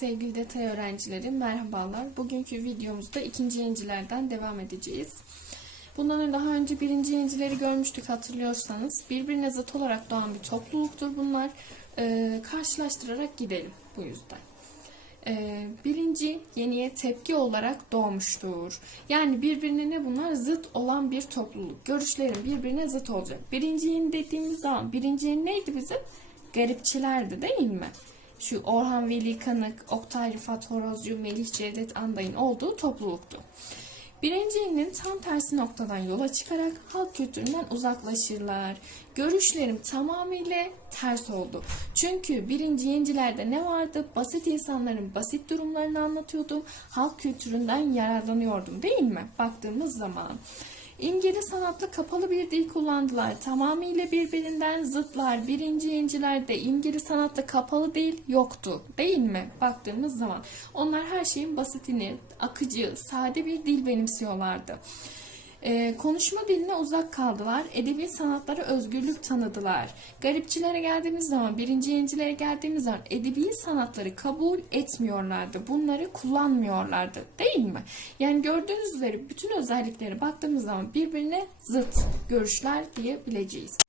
sevgili detay öğrencilerim merhabalar. Bugünkü videomuzda ikinci yenincilerden devam edeceğiz. Bundan daha önce birinci yencileri görmüştük hatırlıyorsanız. Birbirine zıt olarak doğan bir topluluktur bunlar. Ee, karşılaştırarak gidelim bu yüzden. Ee, birinci yeniye tepki olarak doğmuştur. Yani birbirine ne bunlar? Zıt olan bir topluluk. Görüşlerin birbirine zıt olacak. Birinci yeni dediğimiz zaman birinci yeni neydi bizim? Garipçilerdi değil mi? Şu Orhan Veli Kanık, Oktay Rıfat Horozcu, Melih Cevdet Anday'ın olduğu topluluktu. Birinci yeninin tam tersi noktadan yola çıkarak halk kültüründen uzaklaşırlar. Görüşlerim tamamıyla ters oldu. Çünkü birinci yenicilerde ne vardı? Basit insanların basit durumlarını anlatıyordum. Halk kültüründen yararlanıyordum değil mi? Baktığımız zaman. İmgeli sanatla kapalı bir dil kullandılar. Tamamıyla birbirinden zıtlar. Birinci yenicilerde imgeli sanatla kapalı dil yoktu. Değil mi? Baktığımız zaman. Onlar her şeyin basitini, akıcı, sade bir dil benimsiyorlardı. Ee, konuşma diline uzak kaldılar. Edebi sanatlara özgürlük tanıdılar. Garipçilere geldiğimiz zaman, birinci yenicilere geldiğimiz zaman edebi sanatları kabul etmiyorlardı. Bunları kullanmıyorlardı. Değil mi? Yani gördüğünüz üzere bütün özellikleri baktığımız zaman birbirine zıt görüşler diyebileceğiz.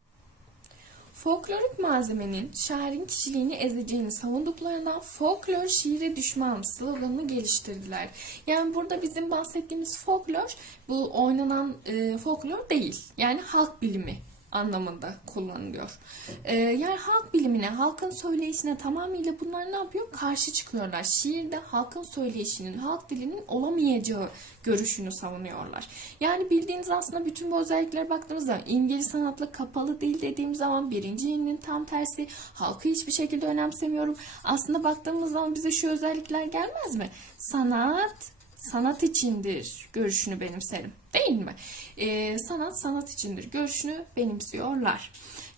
Folklorik malzemenin şairin kişiliğini ezeceğini savunduklarından folklor şiire düşman sloganını geliştirdiler. Yani burada bizim bahsettiğimiz folklor bu oynanan e, folklor değil. Yani halk bilimi anlamında kullanılıyor. Ee, yani halk bilimine, halkın söyleyişine tamamıyla bunlar ne yapıyor? Karşı çıkıyorlar. Şiirde halkın söyleyişinin, halk dilinin olamayacağı görüşünü savunuyorlar. Yani bildiğiniz aslında bütün bu özelliklere baktığımız zaman İngiliz sanatla kapalı değil dediğim zaman birinci yeninin tam tersi halkı hiçbir şekilde önemsemiyorum. Aslında baktığımız zaman bize şu özellikler gelmez mi? Sanat sanat içindir görüşünü benimserim. Değil mi? Ee, sanat sanat içindir görüşünü benimsiyorlar.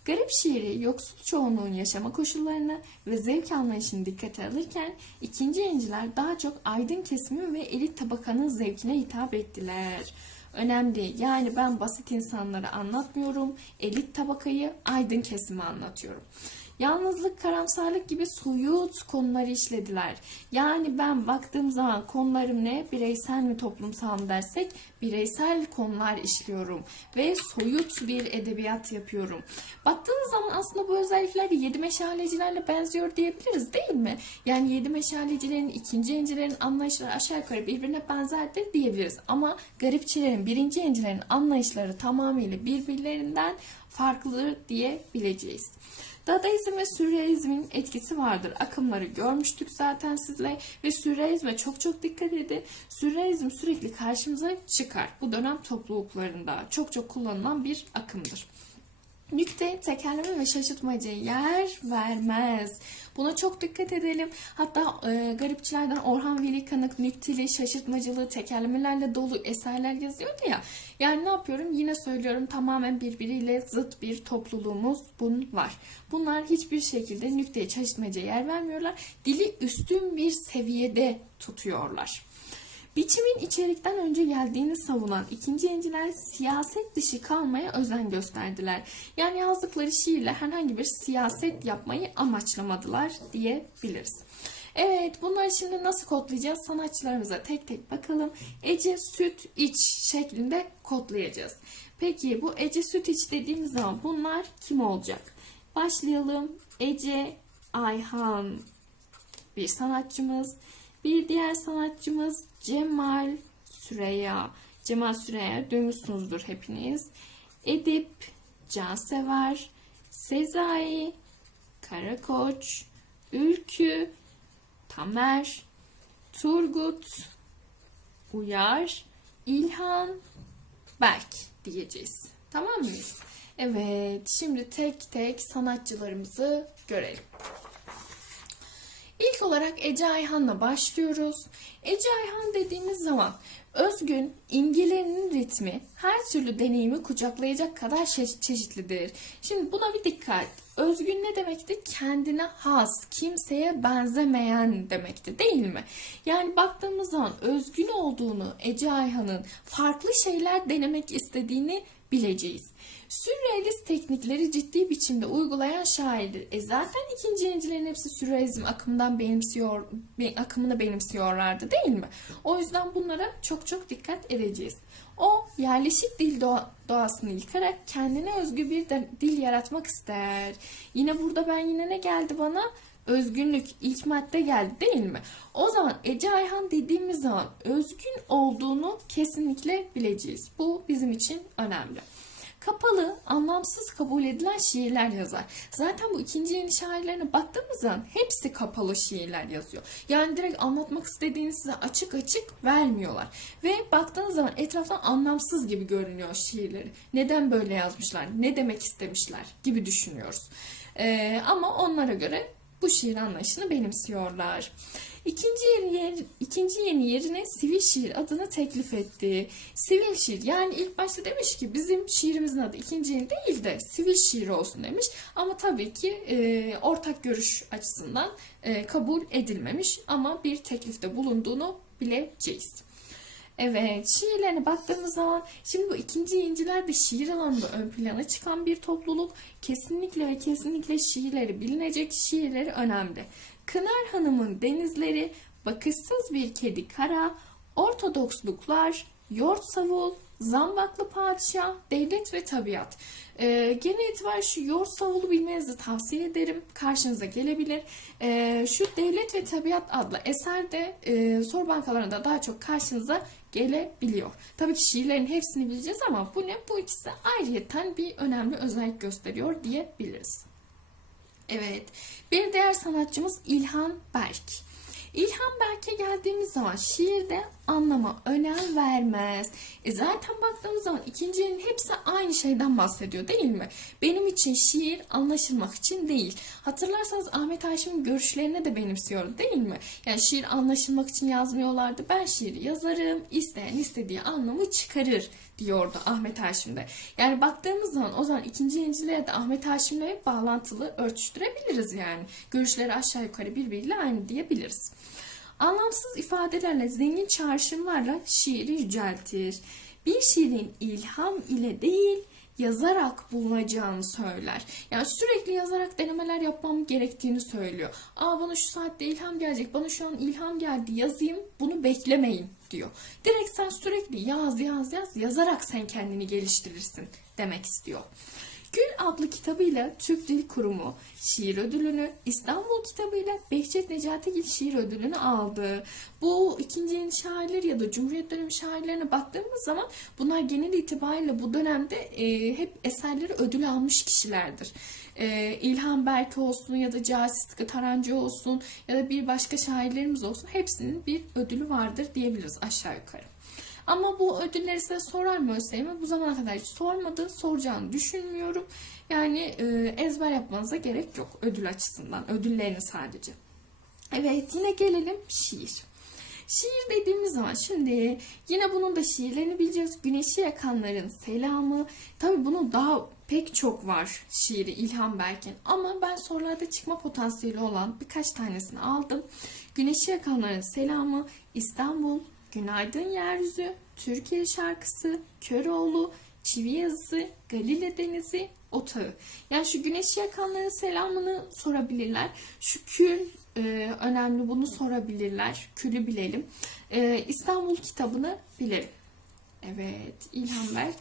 Garip şiiri yoksul çoğunluğun yaşama koşullarını ve zevk anlayışını dikkate alırken ikinci yenciler daha çok aydın kesimi ve elit tabakanın zevkine hitap ettiler. Önemli yani ben basit insanları anlatmıyorum, elit tabakayı aydın kesimi anlatıyorum. Yalnızlık, karamsarlık gibi soyut konuları işlediler. Yani ben baktığım zaman konularım ne? Bireysel mi toplumsal mı dersek bireysel konular işliyorum ve soyut bir edebiyat yapıyorum. Baktığınız zaman aslında bu özellikler yedi meşalecilerle benziyor diyebiliriz değil mi? Yani yedi meşalecilerin, ikinci encilerin anlayışları aşağı yukarı birbirine benzerdir diyebiliriz. Ama garipçilerin, birinci encilerin anlayışları tamamıyla birbirlerinden farklıdır diyebileceğiz. Dadaizm ve Sürrealizmin etkisi vardır. Akımları görmüştük zaten sizle ve Sürrealizme çok çok dikkat edin. Sürrealizm sürekli karşımıza çıkar. Bu dönem topluluklarında çok çok kullanılan bir akımdır. Nükte tekerleme ve şaşırtmacıya yer vermez. Buna çok dikkat edelim. Hatta e, garipçilerden Orhan Veli Kanık nükteli, şaşırtmacılı, tekerlemelerle dolu eserler yazıyordu ya. Yani ne yapıyorum? Yine söylüyorum tamamen birbiriyle zıt bir topluluğumuz bun var. Bunlar hiçbir şekilde nükteye, şaşırtmacıya yer vermiyorlar. Dili üstün bir seviyede tutuyorlar. Biçimin içerikten önce geldiğini savunan ikinci yenciler siyaset dışı kalmaya özen gösterdiler. Yani yazdıkları şiirle herhangi bir siyaset yapmayı amaçlamadılar diyebiliriz. Evet bunları şimdi nasıl kodlayacağız? Sanatçılarımıza tek tek bakalım. Ece Süt İç şeklinde kodlayacağız. Peki bu Ece Süt İç dediğimiz zaman bunlar kim olacak? Başlayalım. Ece Ayhan bir sanatçımız. Bir diğer sanatçımız Cemal Süreya. Cemal Süreya duymuşsunuzdur hepiniz. Edip, Cansever, Sezai, Karakoç, Ülkü, Tamer, Turgut, Uyar, İlhan, Berk diyeceğiz. Tamam mıyız? Evet, şimdi tek tek sanatçılarımızı görelim. İlk olarak Ece Ayhan'la başlıyoruz. Ece Ayhan dediğimiz zaman Özgün, imgelerinin ritmi her türlü deneyimi kucaklayacak kadar çe- çeşitlidir. Şimdi buna bir dikkat. Özgün ne demekti? Kendine has, kimseye benzemeyen demekti değil mi? Yani baktığımız zaman özgün olduğunu Ece Ayhan'ın farklı şeyler denemek istediğini bileceğiz. Sürrealist teknikleri ciddi biçimde uygulayan şairdir. E zaten ikinci yayıncıların hepsi sürrealizm akımından benimsiyor, be- akımını benimsiyorlardı değil mi? O yüzden bunlara çok çok dikkat edeceğiz. O yerleşik dil doğa- doğasını yıkarak kendine özgü bir de dil yaratmak ister. Yine burada ben yine ne geldi bana? Özgünlük ilk madde geldi değil mi? O zaman Ece Ayhan dediğimiz zaman özgün olduğunu kesinlikle bileceğiz. Bu bizim için önemli. Kapalı, anlamsız kabul edilen şiirler yazar. Zaten bu ikinci yeni şairlerine baktığımız zaman hepsi kapalı şiirler yazıyor. Yani direkt anlatmak istediğini size açık açık vermiyorlar. Ve baktığınız zaman etraftan anlamsız gibi görünüyor şiirleri. Neden böyle yazmışlar, ne demek istemişler gibi düşünüyoruz. Ee, ama onlara göre bu şiir anlayışını benimsiyorlar. İkinci yeni, yer, ikinci yeni yerine sivil şiir adını teklif etti. Sivil şiir yani ilk başta demiş ki bizim şiirimizin adı ikinci yeni değil de sivil şiir olsun demiş. Ama tabii ki e, ortak görüş açısından e, kabul edilmemiş ama bir teklifte bulunduğunu bileceğiz. Evet, şiirlerine baktığımız zaman şimdi bu ikinci yayıncılar da şiir alanında ön plana çıkan bir topluluk. Kesinlikle ve kesinlikle şiirleri bilinecek, şiirleri önemli. Kınar Hanım'ın denizleri, bakışsız bir kedi kara, ortodoksluklar, yort savul, zambaklı padişah, devlet ve tabiat. Ee, genel itibariyle şu yort savulu bilmenizi tavsiye ederim. Karşınıza gelebilir. Ee, şu devlet ve tabiat adlı eser de e, soru bankalarında daha çok karşınıza gelebiliyor. Tabii ki şiirlerin hepsini bileceğiz ama bu ne? Bu ikisi ayrıyeten bir önemli özellik gösteriyor diyebiliriz. Evet, bir diğer sanatçımız İlhan Berk. İlhan Berk'e geldiğimiz zaman şiirde anlama önem vermez. E zaten baktığımız zaman ikincinin hepsi aynı şeyden bahsediyor değil mi? Benim için şiir anlaşılmak için değil. Hatırlarsanız Ahmet Haşim'in görüşlerine de benimsiyor değil mi? Yani şiir anlaşılmak için yazmıyorlardı. Ben şiiri yazarım, isteyen istediği anlamı çıkarır diyordu Ahmet Haşim'de. Yani baktığımız zaman o zaman ikinci yayıncılara da Ahmet Haşim'le bağlantılı örtüştürebiliriz yani. Görüşleri aşağı yukarı birbiriyle aynı diyebiliriz. Anlamsız ifadelerle, zengin çağrışımlarla şiiri yüceltir. Bir şiirin ilham ile değil, yazarak bulunacağını söyler. Yani sürekli yazarak denemeler yapmam gerektiğini söylüyor. Aa bana şu saatte ilham gelecek, bana şu an ilham geldi yazayım, bunu beklemeyin diyor. Direkt sen sürekli yaz yaz yaz, yazarak sen kendini geliştirirsin demek istiyor. Gül adlı kitabıyla Türk Dil Kurumu şiir ödülünü, İstanbul kitabıyla Behçet Necatigil şiir ödülünü aldı. Bu ikinci yeni şairler ya da Cumhuriyet dönemi şairlerine baktığımız zaman bunlar genel itibariyle bu dönemde e, hep eserleri ödül almış kişilerdir. E, İlhan Berk olsun ya da Cahit Sıtkı Tarancı olsun ya da bir başka şairlerimiz olsun hepsinin bir ödülü vardır diyebiliriz aşağı yukarı. Ama bu ödülleri size sorar mı ÖSYM? Bu zamana kadar hiç sormadı. Soracağını düşünmüyorum. Yani e, ezber yapmanıza gerek yok ödül açısından. Ödüllerini sadece. Evet yine gelelim şiir. Şiir dediğimiz zaman şimdi yine bunun da şiirlerini bileceğiz. Güneşi yakanların selamı. Tabi bunun daha pek çok var şiiri İlhan Berk'in. Ama ben sorularda çıkma potansiyeli olan birkaç tanesini aldım. Güneşi yakanların selamı, İstanbul, Günaydın Yeryüzü, Türkiye şarkısı, Köroğlu, Çivi yazısı, Galile Denizi, Otağı. Yani şu güneşi yakanların selamını sorabilirler. Şu kül e, önemli bunu sorabilirler. Külü bilelim. E, İstanbul kitabını bilelim. Evet, İlhan Berk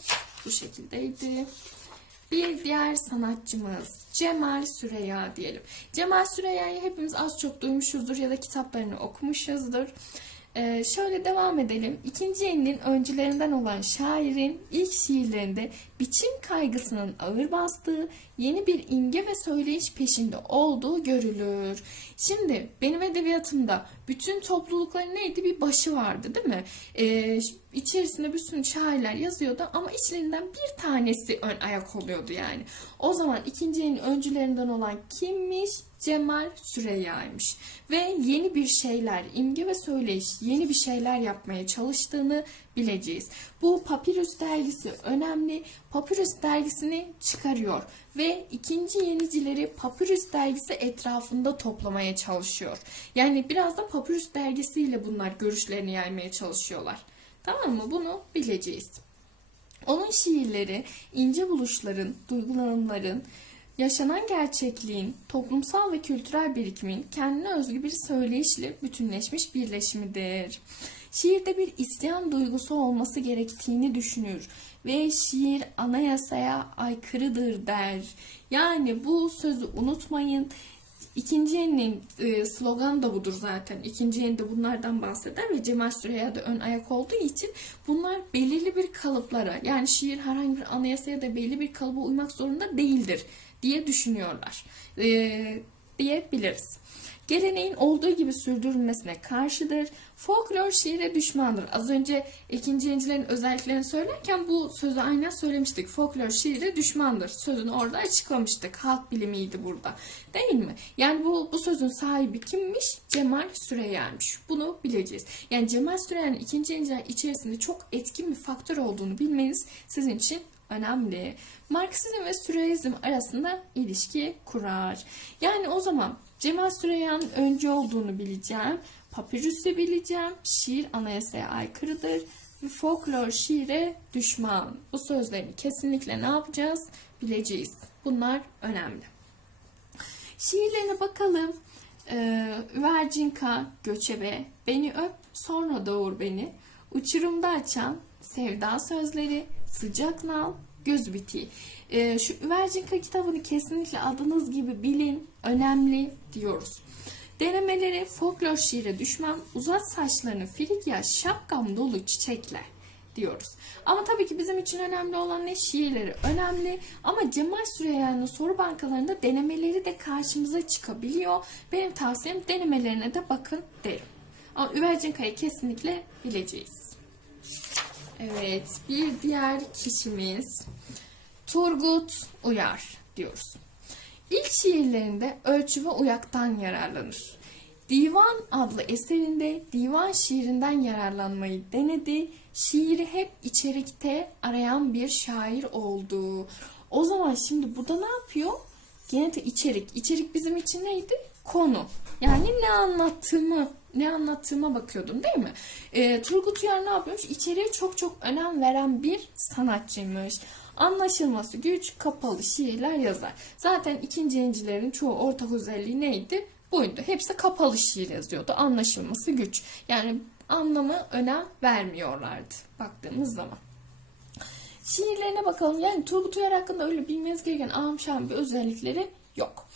bu şekildeydi. Bir diğer sanatçımız Cemal Süreya diyelim. Cemal Süreya'yı hepimiz az çok duymuşuzdur ya da kitaplarını okumuşuzdur. Ee, şöyle devam edelim. İkinci yeninin öncülerinden olan şairin ilk şiirlerinde biçim kaygısının ağır bastığı yeni bir imge ve söyleyiş peşinde olduğu görülür. Şimdi benim edebiyatımda bütün toplulukların neydi? Bir başı vardı değil mi? Ee, içerisinde bütün şairler yazıyordu ama içlerinden bir tanesi ön ayak oluyordu yani. O zaman ikinci yenin öncülerinden olan kimmiş? Cemal Süreyya'ymış. Ve yeni bir şeyler, imge ve söyleyiş, yeni bir şeyler yapmaya çalıştığını bileceğiz. Bu Papyrus dergisi önemli. Papyrus dergisini çıkarıyor ve ikinci yenicileri Papyrus dergisi etrafında toplamaya çalışıyor. Yani biraz da Papyrus dergisiyle bunlar görüşlerini yaymaya çalışıyorlar. Tamam mı? Bunu bileceğiz. Onun şiirleri ince buluşların, duygulanımların, yaşanan gerçekliğin, toplumsal ve kültürel birikimin kendine özgü bir söyleyişle bütünleşmiş birleşimidir. Şiirde bir isyan duygusu olması gerektiğini düşünür ve şiir anayasaya aykırıdır der. Yani bu sözü unutmayın. İkinci yeninin e, sloganı da budur zaten. İkinci yeni de bunlardan bahseder ve Cemal Süreyya da ön ayak olduğu için bunlar belirli bir kalıplara yani şiir herhangi bir anayasaya da belli bir kalıba uymak zorunda değildir diye düşünüyorlar. E, diyebiliriz. Geleneğin olduğu gibi sürdürülmesine karşıdır. Folklor şiire düşmandır. Az önce ikinci yayıncıların özelliklerini söylerken bu sözü aynen söylemiştik. Folklor şiire düşmandır. Sözünü orada açıklamıştık. Halk bilimiydi burada. Değil mi? Yani bu, bu sözün sahibi kimmiş? Cemal Süreyya'ymış. Bunu bileceğiz. Yani Cemal Süreyya'nın ikinci yayıncılar içerisinde çok etkin bir faktör olduğunu bilmeniz sizin için önemli. Marksizm ve Sürrealizm arasında ilişki kurar. Yani o zaman Cemal Süreyya'nın önce olduğunu bileceğim. Papyrus'u bileceğim. Şiir anayasaya aykırıdır. Ve folklor şiire düşman. Bu sözlerini kesinlikle ne yapacağız? Bileceğiz. Bunlar önemli. Şiirlerine bakalım. Ee, Üvercinka, Göçebe, Beni öp, sonra doğur beni. Uçurumda açan, Sevda sözleri, Sıcak nal, Göz bitiği. Ee, şu Üvercinka kitabını kesinlikle adınız gibi bilin, önemli diyoruz. Denemeleri folklor şiire düşman, uzat saçlarını filik yaş, şapkam dolu çiçekler diyoruz. Ama tabii ki bizim için önemli olan ne? Şiirleri önemli. Ama Cemal Süreyya'nın soru bankalarında denemeleri de karşımıza çıkabiliyor. Benim tavsiyem denemelerine de bakın derim. Ama Üvercinka'yı kesinlikle bileceğiz. Evet, bir diğer kişimiz Turgut Uyar diyoruz. İlk şiirlerinde ölçü ve uyaktan yararlanır. Divan adlı eserinde divan şiirinden yararlanmayı denedi. Şiiri hep içerikte arayan bir şair oldu. O zaman şimdi burada ne yapıyor? Gene de içerik. İçerik bizim için neydi? Konu. Yani ne anlattığımı, ne anlattığıma bakıyordum değil mi? E, Turgut Uyar ne yapıyormuş? İçeriğe çok çok önem veren bir sanatçıymış. Anlaşılması güç, kapalı şiirler yazar. Zaten ikinci yayıncıların çoğu ortak özelliği neydi? Buydu. Hepsi kapalı şiir yazıyordu. Anlaşılması güç. Yani anlamı önem vermiyorlardı baktığımız zaman. Şiirlerine bakalım. Yani Turgut Uyar hakkında öyle bilmeniz gereken ahım bir özellikleri yok.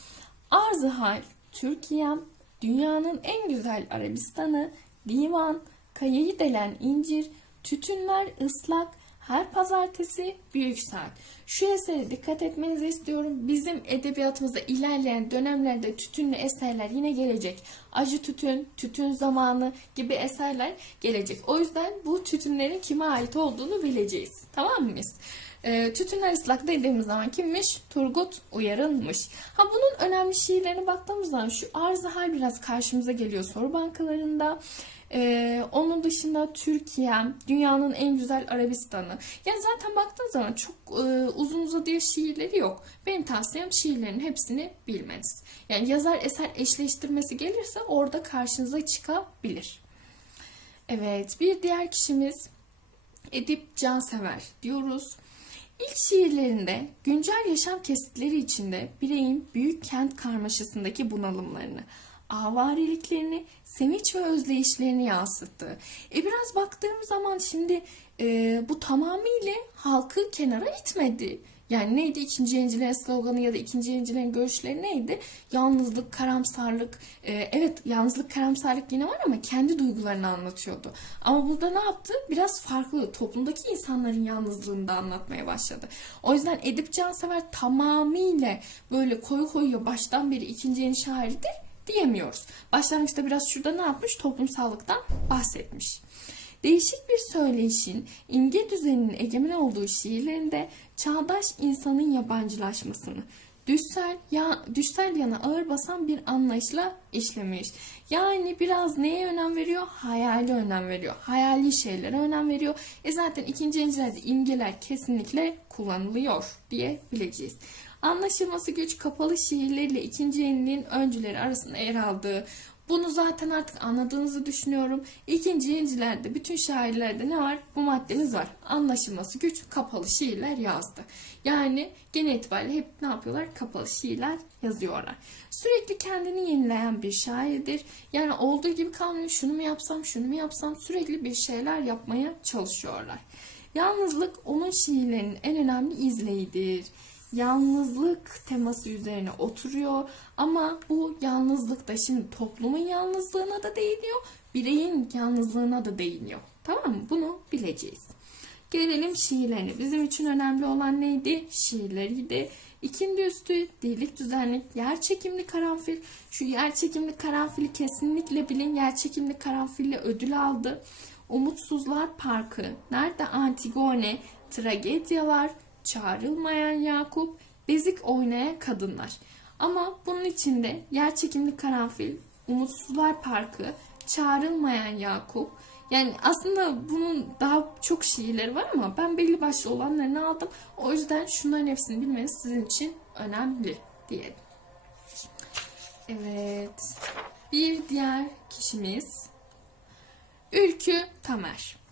Arzı hal, Türkiye'm, dünyanın en güzel Arabistan'ı, divan, kayayı delen incir, tütünler ıslak, her pazartesi büyük saat. Şu esere dikkat etmenizi istiyorum. Bizim edebiyatımızda ilerleyen dönemlerde tütünlü eserler yine gelecek. Acı tütün, tütün zamanı gibi eserler gelecek. O yüzden bu tütünlerin kime ait olduğunu bileceğiz. Tamam mı biz? E, Tütünler ıslak dediğimiz zaman kimmiş? Turgut Uyar'ınmış. Ha bunun önemli şiirlerine baktığımız zaman şu arz hal biraz karşımıza geliyor soru bankalarında. Ee, onun dışında Türkiye, dünyanın en güzel Arabistan'ı. Yani zaten baktığın zaman çok e, uzun uzadıya şiirleri yok. Benim tavsiyem şiirlerin hepsini bilmeniz. Yani yazar eser eşleştirmesi gelirse orada karşınıza çıkabilir. Evet, bir diğer kişimiz Edip Cansever diyoruz. İlk şiirlerinde güncel yaşam kesitleri içinde bireyin büyük kent karmaşasındaki bunalımlarını, avariliklerini, sevinç ve özleyişlerini yansıttı. E biraz baktığım zaman şimdi e, bu tamamıyla halkı kenara itmedi. Yani neydi ikinci yayıncıların sloganı ya da ikinci yayıncıların görüşleri neydi? Yalnızlık, karamsarlık. E, evet yalnızlık, karamsarlık yine var ama kendi duygularını anlatıyordu. Ama burada ne yaptı? Biraz farklı. Toplumdaki insanların yalnızlığını da anlatmaya başladı. O yüzden Edip Cansever tamamıyla böyle koyu koyuyor baştan beri ikinci yeni şairdir diyemiyoruz. Başlangıçta biraz şurada ne yapmış? Toplumsallıktan bahsetmiş. Değişik bir söyleyişin, imge düzeninin egemen olduğu şiirlerinde çağdaş insanın yabancılaşmasını, düşsel ya düşsel yana ağır basan bir anlayışla işlemiş. Yani biraz neye önem veriyor? Hayali önem veriyor. Hayali şeylere önem veriyor. E zaten ikinci encilerde imgeler kesinlikle kullanılıyor diyebileceğiz. Anlaşılması güç kapalı şiirleriyle ikinci yeniliğin öncüleri arasında yer aldığı bunu zaten artık anladığınızı düşünüyorum. İkinci yenicilerde bütün şairlerde ne var? Bu maddemiz var. Anlaşılması güç kapalı şiirler yazdı. Yani genel itibariyle hep ne yapıyorlar? Kapalı şiirler yazıyorlar. Sürekli kendini yenileyen bir şairdir. Yani olduğu gibi kalmıyor. Şunu mu yapsam, şunu mu yapsam sürekli bir şeyler yapmaya çalışıyorlar. Yalnızlık onun şiirlerinin en önemli izleyidir yalnızlık teması üzerine oturuyor ama bu yalnızlık da şimdi toplumun yalnızlığına da değiniyor, bireyin yalnızlığına da değiniyor. Tamam mı? Bunu bileceğiz. Gelelim şiirlerine. Bizim için önemli olan neydi? Şiirleriydi. İkindi üstü, dirlik düzenlik, yer çekimli karanfil. Şu yer çekimli karanfili kesinlikle bilin. Yer çekimli karanfille ödül aldı. Umutsuzlar Parkı, Nerede Antigone, Tragedyalar, Çağrılmayan Yakup, Bezik Oynayan Kadınlar. Ama bunun içinde Yer Çekimli Karanfil, Umutsuzlar Parkı, Çağrılmayan Yakup, yani aslında bunun daha çok şiirleri var ama ben belli başlı olanlarını aldım. O yüzden şunların hepsini bilmeniz sizin için önemli diyelim. Evet. Bir diğer kişimiz Ülkü Tamer.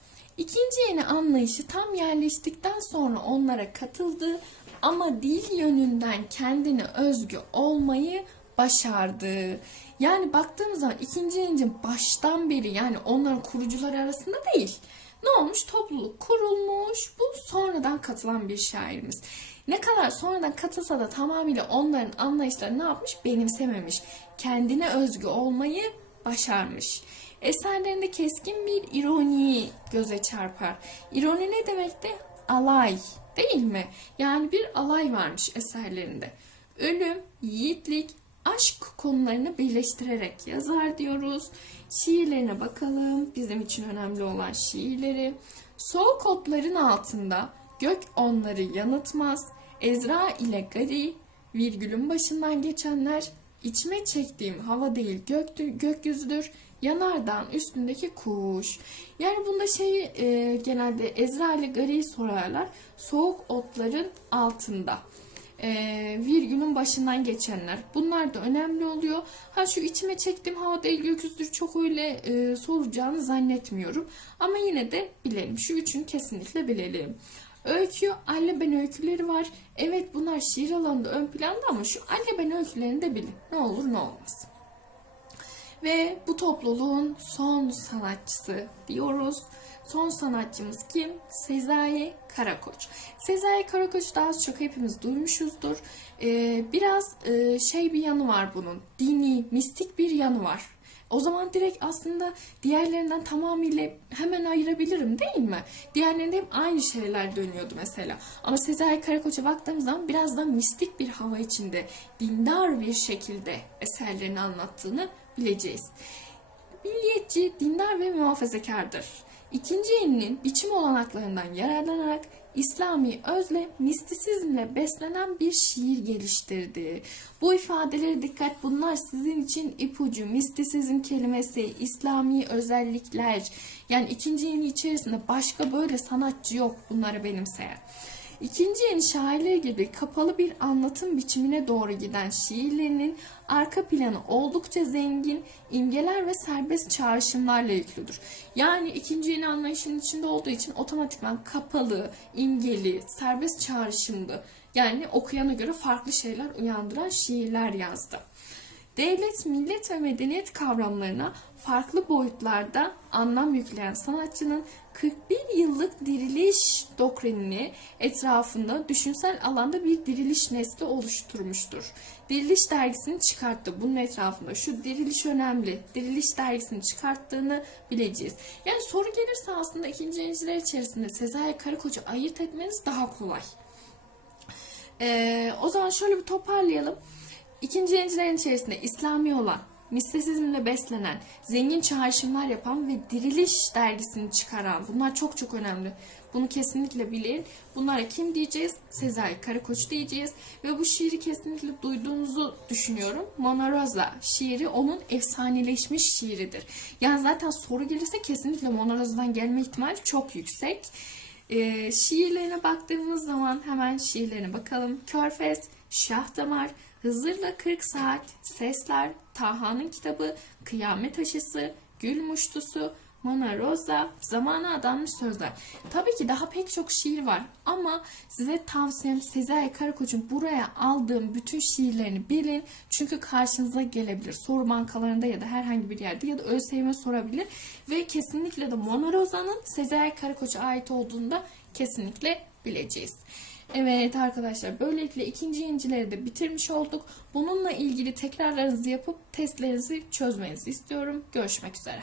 İkinci yeni anlayışı tam yerleştikten sonra onlara katıldı ama dil yönünden kendine özgü olmayı başardı. Yani baktığımız zaman ikinci yenincin baştan beri yani onların kurucuları arasında değil. Ne olmuş? Topluluk kurulmuş. Bu sonradan katılan bir şairimiz. Ne kadar sonradan katılsa da tamamıyla onların anlayışları ne yapmış? Benimsememiş. Kendine özgü olmayı başarmış. Eserlerinde keskin bir ironi göze çarpar. İroni ne demekti? Alay değil mi? Yani bir alay varmış eserlerinde. Ölüm, yiğitlik, aşk konularını birleştirerek yazar diyoruz. Şiirlerine bakalım. Bizim için önemli olan şiirleri. Soğuk otların altında gök onları yanıtmaz. Ezra ile Gari, virgülün başından geçenler, içime çektiğim hava değil göktü, gökyüzüdür, yanardağın üstündeki kuş. Yani bunda şey e, genelde Ezra ile Gari'yi sorarlar. Soğuk otların altında. E, virgülün başından geçenler. Bunlar da önemli oluyor. Ha şu içime çektiğim hava değil gökyüzüdür çok öyle e, soracağını zannetmiyorum. Ama yine de bilelim. Şu üçünü kesinlikle bilelim. Öykü, anne ben öyküleri var. Evet bunlar şiir alanında ön planda ama şu anne ben öykülerini de bilin. Ne olur ne olmaz. Ve bu topluluğun son sanatçısı diyoruz. Son sanatçımız kim? Sezai Karakoç. Sezai Karakoç daha çok hepimiz duymuşuzdur. Ee, biraz e, şey bir yanı var bunun. Dini, mistik bir yanı var. O zaman direkt aslında diğerlerinden tamamıyla hemen ayırabilirim değil mi? Diğerlerinde hep aynı şeyler dönüyordu mesela. Ama Sezai Karakoç'a baktığımız zaman biraz da mistik bir hava içinde, dindar bir şekilde eserlerini anlattığını bileceğiz. Milliyetçi, dindar ve muhafazakardır. İkinci yeninin biçim olanaklarından yararlanarak İslami özle, mistisizmle beslenen bir şiir geliştirdi. Bu ifadelere dikkat bunlar sizin için ipucu, mistisizm kelimesi, İslami özellikler. Yani ikinci yeni içerisinde başka böyle sanatçı yok bunları benimseyen. İkinci yeni şairler gibi kapalı bir anlatım biçimine doğru giden şiirlerinin arka planı oldukça zengin, imgeler ve serbest çağrışımlarla yüklüdür. Yani ikinci yeni anlayışın içinde olduğu için otomatikman kapalı, imgeli, serbest çağrışımlı. Yani okuyana göre farklı şeyler uyandıran şiirler yazdı. Devlet, millet ve medeniyet kavramlarına farklı boyutlarda anlam yükleyen sanatçının 41 yıllık diriliş doktrinini etrafında düşünsel alanda bir diriliş nesli oluşturmuştur. Diriliş dergisini çıkarttı. Bunun etrafında şu diriliş önemli. Diriliş dergisini çıkarttığını bileceğiz. Yani soru gelirse aslında ikinci yayıncılar içerisinde Sezai Karakoç'u ayırt etmeniz daha kolay. Ee, o zaman şöyle bir toparlayalım. İkinci yayıncıların içerisinde İslami olan mistisizmle beslenen, zengin çağrışımlar yapan ve Diriliş dergisini çıkaran. Bunlar çok çok önemli. Bunu kesinlikle bilin. Bunlara kim diyeceğiz? Sezai Karakoç diyeceğiz. Ve bu şiiri kesinlikle duyduğunuzu düşünüyorum. Mona Rosa şiiri onun efsaneleşmiş şiiridir. Yani zaten soru gelirse kesinlikle Mona Rosa'dan gelme ihtimali çok yüksek. Ee, şiirlerine baktığımız zaman hemen şiirlerine bakalım. Körfez, Şah Damar, Hızır'la 40 Saat, Sesler, Taha'nın Kitabı, Kıyamet Aşısı, Gül Muştusu, Mona Rosa, Zamana Adanmış Sözler. Tabii ki daha pek çok şiir var ama size tavsiyem Sezai Karakoç'un buraya aldığım bütün şiirlerini bilin. Çünkü karşınıza gelebilir. Soru bankalarında ya da herhangi bir yerde ya da ÖSYM sorabilir. Ve kesinlikle de Mona Rosa'nın Sezai Karakoç'a ait olduğunu da kesinlikle bileceğiz. Evet arkadaşlar böylelikle ikinci incileri de bitirmiş olduk. Bununla ilgili tekrarlarınızı yapıp testlerinizi çözmenizi istiyorum. Görüşmek üzere.